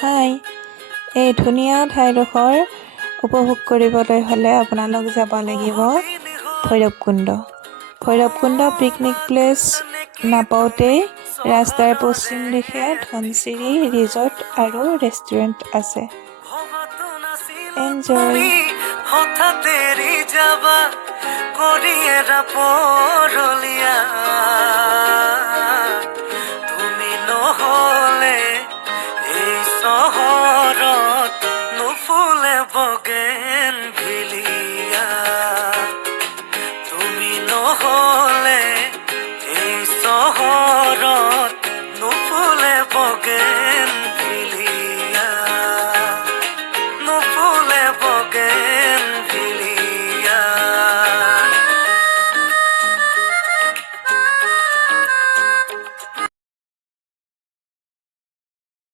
হাই, এই ধুনীয়া ঠাইডোখৰ উপভোগ কৰিবলৈ হ'লে আপোনালোক যাব লাগিব ভৈৰৱকুণ্ড। ভৈৰৱকুণ্ড পিকনিক প্লেচ নাপাওঁতেই ৰাস্তাৰ পশ্চিম দিশে ধনচিৰি ৰিজৰ্ট আৰু ৰেষ্টুৰেণ্ট আছে। এনজয়। হঠাৎ এৰি যাবা কৰি এৰা পৰলীয়া